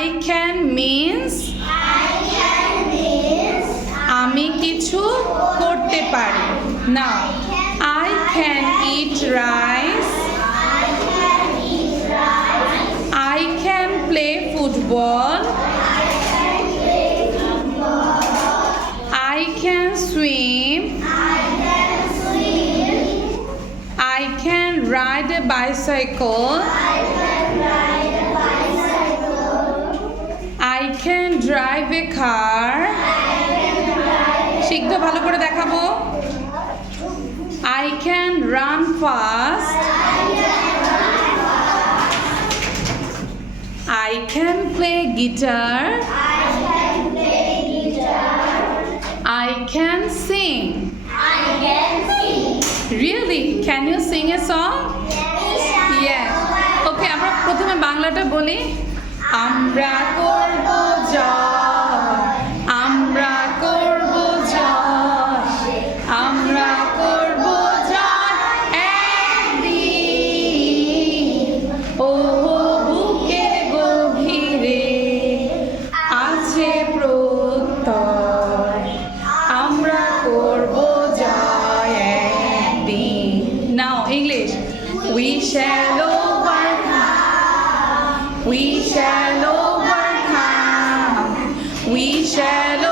I can means আমি কিছু করতে পারি। Now I can eat rice. I can play football. I can swim. I can ride a bicycle. I can drive a car. শিখতে ভালো করে দেখাবো। I can run fast. I can play guitar. I can sing. Really? Can you sing a song? Yes. Okay, আমরা প্রথমে বাংলাটা বলি। আমরা করব জয়, আমরা করব জয়, আমরা করব জয় একদিন। ও বুকে গভীরে আছে প্রত্যয়, আমরা করব জয় একদিন। Now English. We shall overcome. We shall overcome. We shall